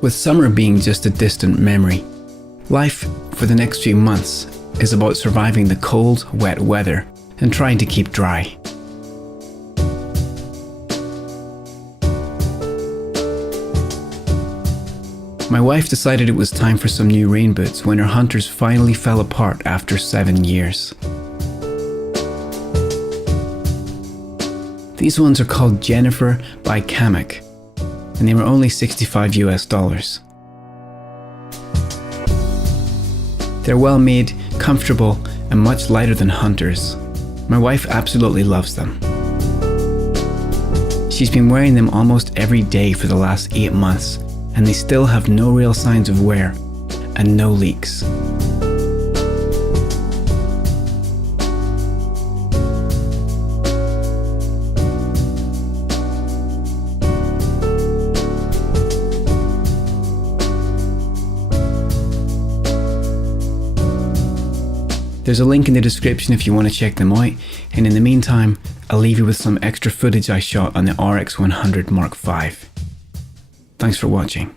With summer being just a distant memory, life for the next few months is about surviving the cold, wet weather and trying to keep dry. My wife decided it was time for some new rain boots when her hunters finally fell apart after 7 years. These ones are called Jennifer by Kamik, and they were only $65 US. They're well made, comfortable, and much lighter than hunters. My wife absolutely loves them. She's been wearing them almost every day for the last 8 months, and they still have no real signs of wear and no leaks. There's a link in the description if you want to check them out, and in the meantime, I'll leave you with some extra footage I shot on the RX100 Mark V. Thanks for watching.